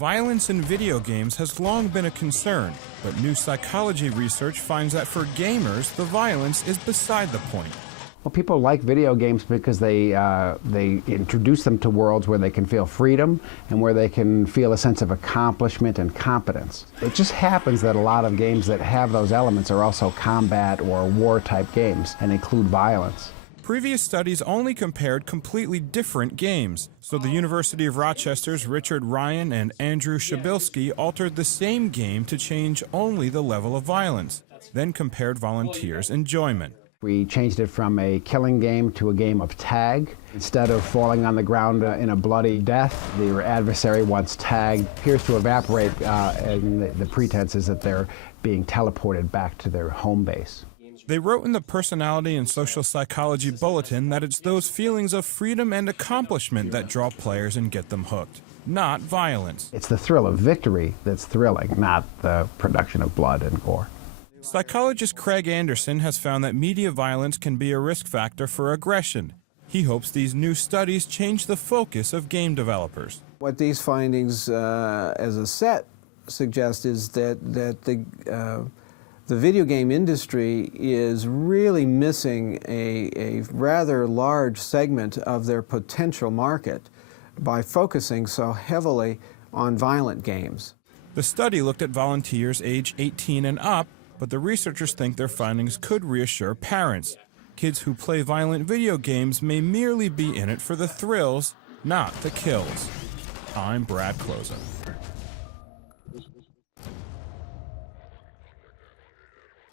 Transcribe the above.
Violence in video games has long been a concern, but new psychology research finds that for gamers, the violence is beside the point. Well, people like video games because they introduce them to worlds where they can feel freedom and where they can feel a sense of accomplishment and competence. It just happens that a lot of games that have those elements are also combat or war-type games and include violence. Previous studies only compared completely different games, so the University of Rochester's Richard Ryan and Andrew Shabilsky altered the same game to change only the level of violence, then compared volunteers' enjoyment. We changed it from a killing game to a game of tag. Instead of falling on the ground in a bloody death, your adversary, once tagged, appears to evaporate, and the pretense is that they're being teleported back to their home base. They wrote in the Personality and Social Psychology Bulletin that it's those feelings of freedom and accomplishment that draw players and get them hooked, not violence. It's the thrill of victory that's thrilling, not the production of blood and gore. Psychologist Craig Anderson has found that media violence can be a risk factor for aggression. He hopes these new studies change the focus of game developers. What these findings as a set suggest is that the video game industry is really missing a rather large segment of their potential market by focusing so heavily on violent games. The study looked at volunteers age 18 and up, but the researchers think their findings could reassure parents. Kids who play violent video games may merely be in it for the thrills, not the kills. I'm Brad Closa.